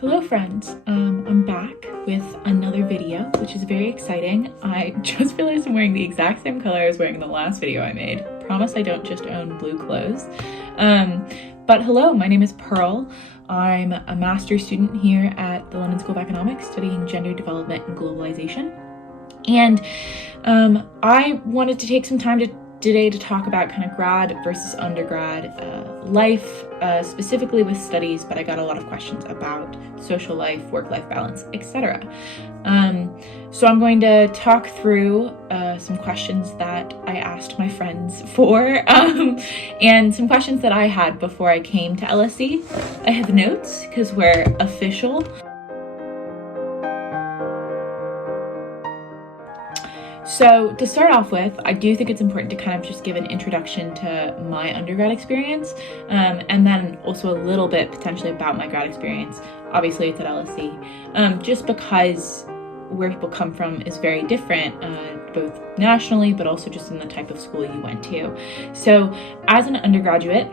Hello friends, I'm back with another video, which is very exciting. I just realized I'm wearing the exact same color I was wearing in the last video I made. Promise I don't just own blue clothes. But hello, my name is Pearl. I'm a master's student here at the London School of Economics studying gender development and globalization. And I wanted to take some time today to talk about kind of grad versus undergrad life, specifically with studies, but I got a lot of questions about social life, work-life balance, etc. So I'm going to talk through some questions that I asked my friends for, and some questions that I had before I came to LSE. I have notes because we're official. So to start off with, I do think it's important to kind of just give an introduction to my undergrad experience, and then also a little bit potentially about my grad experience. Obviously it's at LSE, just because where people come from is very different, both nationally, but also just in the type of school you went to. So as an undergraduate,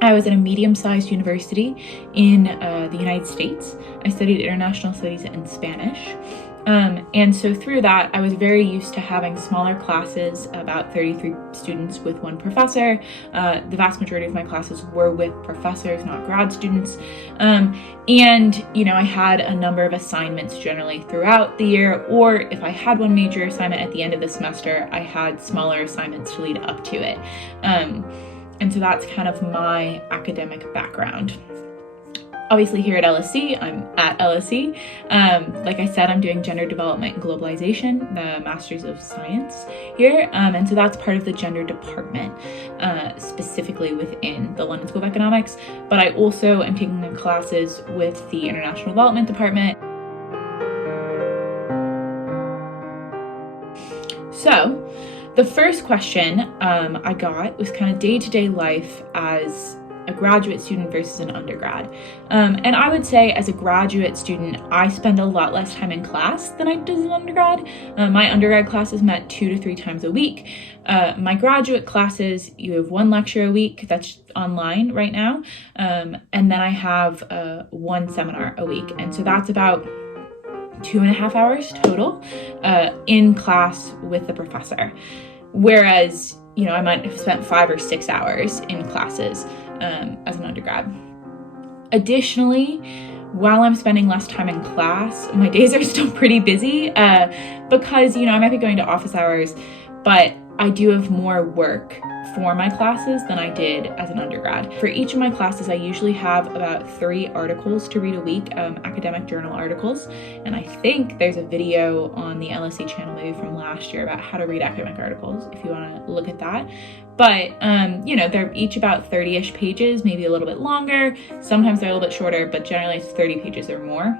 I was at a medium-sized university in the United States. I studied international studies and Spanish. And so through that, I was very used to having smaller classes, about 33 students with one professor. The vast majority of my classes were with professors, not grad students. And, you know, I had a number of assignments generally throughout the year, or if I had one major assignment at the end of the semester, I had smaller assignments to lead up to it. And so that's kind of my academic background. Obviously here at LSE, I'm at LSE. Like I said, I'm doing gender development and globalization, the Masters of Science here. And so that's part of the gender department, specifically within the London School of Economics. But I also am taking the classes with the International Development Department. So the first question I got was kind of day-to-day life as a graduate student versus an undergrad. And I would say as a graduate student, I spend a lot less time in class than I did as an undergrad. My undergrad classes met 2 to 3 times a week. My graduate classes, you have 1 lecture a week that's online right now. And then I have 1 seminar a week. And so that's about 2.5 hours total in class with the professor. Whereas, you know, I might have spent 5 or 6 hours in classes as an undergrad. Additionally, while I'm spending less time in class, my days are still pretty busy because, you know, I might be going to office hours, but I do have more work for my classes than I did as an undergrad. For each of my classes, I usually have about 3 articles to read a week, academic journal articles. And I think there's a video on the LSE channel maybe from last year about how to read academic articles, if you want to look at that. But, you know, they're each about 30-ish pages, maybe a little bit longer. Sometimes they're a little bit shorter, but generally it's 30 pages or more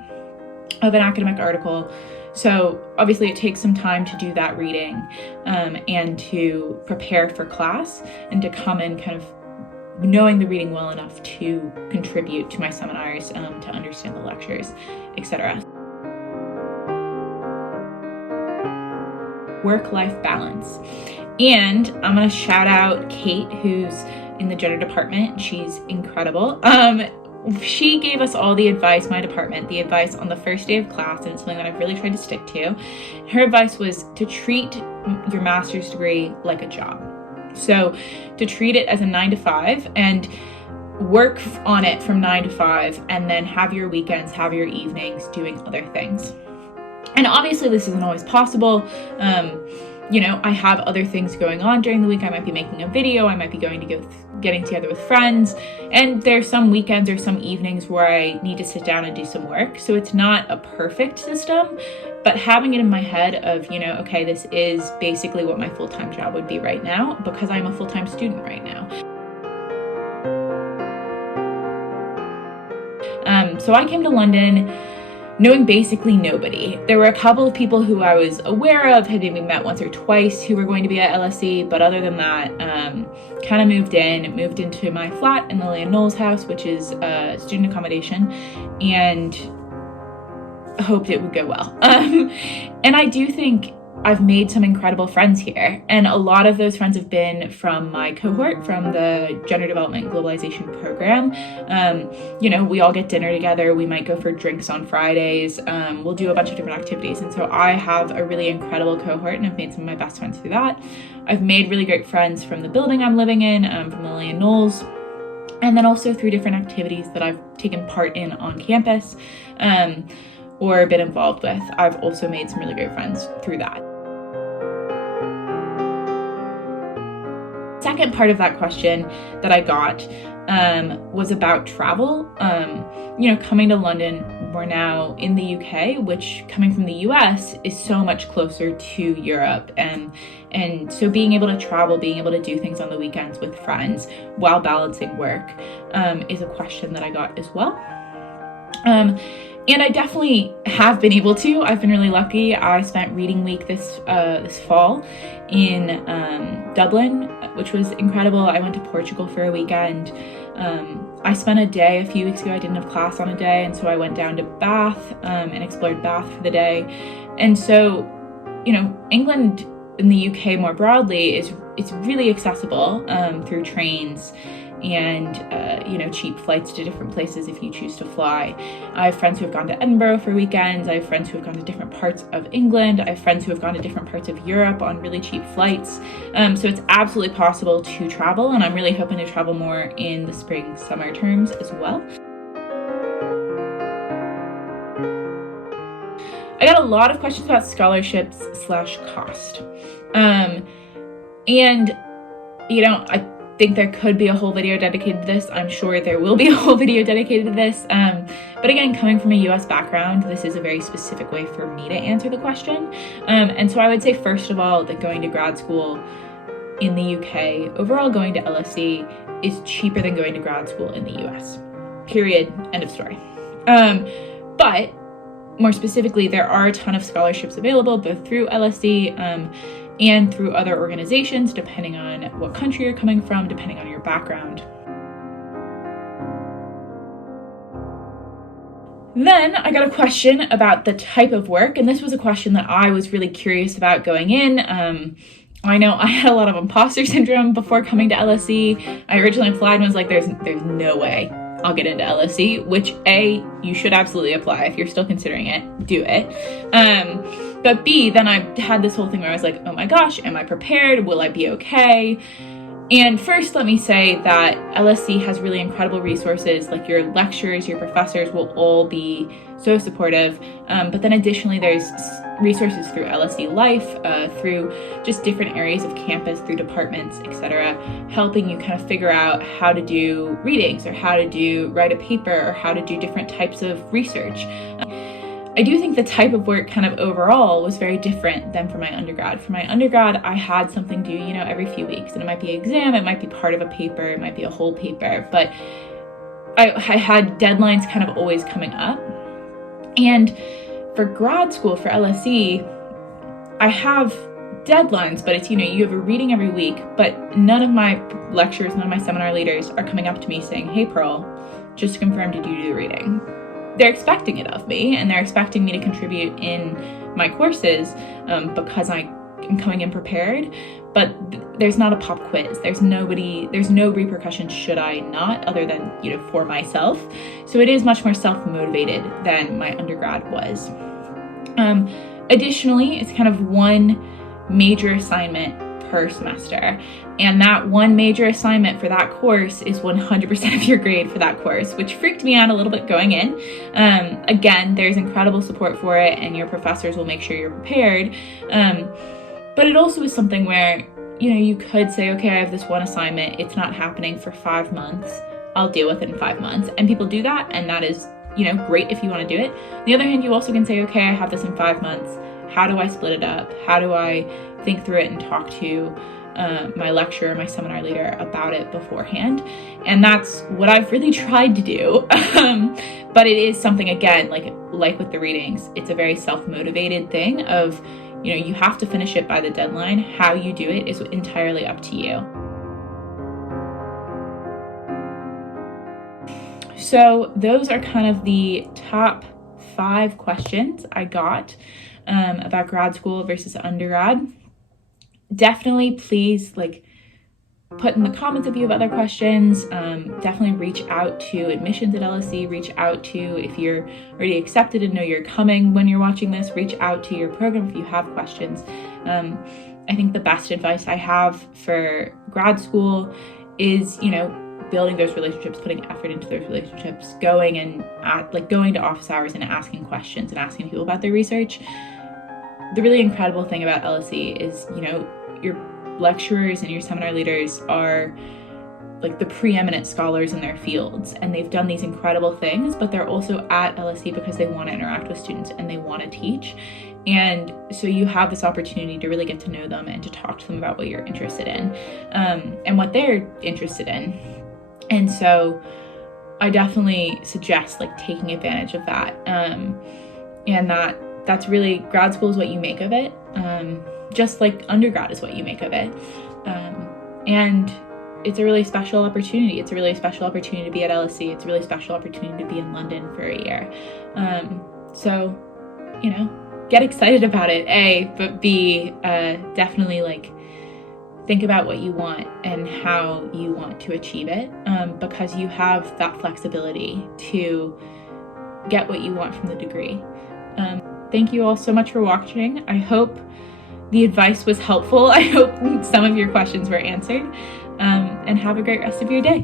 of an academic article. So obviously it takes some time to do that reading and to prepare for class and to come in kind of knowing the reading well enough to contribute to my seminars, to understand the lectures, etc. Work-life balance. And I'm going to shout out Kate, who's in the gender department. She's incredible. She gave us all the advice, my department, the advice on the first day of class, and it's something that I've really tried to stick to. Her advice was to treat your master's degree like a job. So to treat it as a 9 to 5 and work on it from 9 to 5 and then have your weekends, have your evenings doing other things. And obviously this isn't always possible. You know, I have other things going on during the week. I might be making a video, I might be getting together with friends, and there's some weekends or some evenings where I need to sit down and do some work. So it's not a perfect system, but having it in my head of, you know, okay, this is basically what my full-time job would be right now because I'm a full-time student right now. So I came to London knowing basically nobody. There were a couple of people who I was aware of, had maybe met once or twice, who were going to be at LSE, but other than that, kind of moved into my flat in the Lane Knowles house, which is student accommodation, and hoped it would go well. And I do think I've made some incredible friends here, and a lot of those friends have been from my cohort from the Gender Development and Globalization program. We all get dinner together. We might go for drinks on Fridays. We'll do a bunch of different activities, and so I have a really incredible cohort, and I've made some of my best friends through that. I've made really great friends from the building I'm living in, from Lily and Knowles, and then also through different activities that I've taken part in on campus or been involved with. I've also made some really great friends through that. Second part of that question that I got was about travel. Coming to London, we're now in the UK, which coming from the US is so much closer to Europe. And so being able to travel, being able to do things on the weekends with friends while balancing work is a question that I got as well. And I definitely have been able to. I've been really lucky. I spent reading week this fall in Dublin, which was incredible. I went to Portugal for a weekend. I spent a day a few weeks ago. I didn't have class on a day, and so I went down to Bath and explored Bath for the day. And so, England and the UK more broadly it's really accessible through trains and cheap flights to different places if you choose to fly. I have friends who have gone to Edinburgh for weekends. I have friends who have gone to different parts of England. I have friends who have gone to different parts of Europe on really cheap flights. So it's absolutely possible to travel, and I'm really hoping to travel more in the spring, summer terms as well. I got a lot of questions about scholarships / cost. I think there could be a whole video dedicated to this. I'm sure there will be a whole video dedicated to this. But again, coming from a US background, this is a very specific way for me to answer the question. And so I would say, first of all, that going to grad school in the UK, overall going to LSE is cheaper than going to grad school in the US. Period. End of story. But more specifically, there are a ton of scholarships available, both through LSE and through other organizations, depending on what country you're coming from, depending on your background. Then I got a question about the type of work, and this was a question that I was really curious about going in. I know I had a lot of imposter syndrome before coming to LSE. I originally applied and was like, there's no way I'll get into LSE, which A, you should absolutely apply. If you're still considering it, do it. But B, then I had this whole thing where I was like, oh my gosh, am I prepared? Will I be okay? And first, let me say that LSE has really incredible resources. Like your lecturers, your professors will all be so supportive. But then additionally, there's resources through LSE Life, through just different areas of campus, through departments, etc., helping you kind of figure out how to do readings or how to write a paper or how to do different types of research. I do think the type of work kind of overall was very different than for my undergrad. For my undergrad, I had something due, every few weeks, and it might be an exam, it might be part of a paper, it might be a whole paper, but I had deadlines kind of always coming up. And for grad school, for LSE, I have deadlines, but it's, you have a reading every week, but none of my lecturers, none of my seminar leaders are coming up to me saying, hey, Pearl, just to confirm, did you do the reading? They're expecting it of me, and they're expecting me to contribute in my courses because I am coming in prepared, but there's not a pop quiz. There's no repercussions should I not, other than, for myself. So it is much more self-motivated than my undergrad was. Additionally, it's kind of one major assignment per semester, and that one major assignment for that course is 100% of your grade for that course, which freaked me out a little bit going in. Again, there's incredible support for it, and your professors will make sure you're prepared. But it also is something where, you could say, okay, I have this one assignment, it's not happening for 5 months, I'll deal with it in 5 months. And people do that, and that is, great if you want to do it. On the other hand, you also can say, okay, I have this in 5 months, how do I split it up? How do I think through it and talk to my lecturer, my seminar leader about it beforehand? And that's what I've really tried to do. But it is something, again, like with the readings, it's a very self-motivated thing of, you have to finish it by the deadline. How you do it is entirely up to you. So those are kind of the top 5 questions I got. about grad school versus undergrad, definitely please put in the comments if you have other questions. Definitely reach out to admissions at LSE, reach out to, if you're already accepted and know you're coming when you're watching this, reach out to your program if you have questions. I think the best advice I have for grad school is, building those relationships, putting effort into those relationships, going to office hours and asking questions and asking people about their research. The really incredible thing about LSE is, your lecturers and your seminar leaders are the preeminent scholars in their fields, and they've done these incredible things, but they're also at LSE because they want to interact with students and they want to teach. And so you have this opportunity to really get to know them and to talk to them about what you're interested in, and what they're interested in. And so I definitely suggest taking advantage of that. And that's really, grad school is what you make of it. Just like undergrad is what you make of it. And it's a really special opportunity. It's a really special opportunity to be at LSE. It's a really special opportunity to be in London for a year. So, get excited about it, A, but B, definitely think about what you want and how you want to achieve it, because you have that flexibility to get what you want from the degree. Thank you all so much for watching. I hope the advice was helpful. I hope some of your questions were answered, and have a great rest of your day.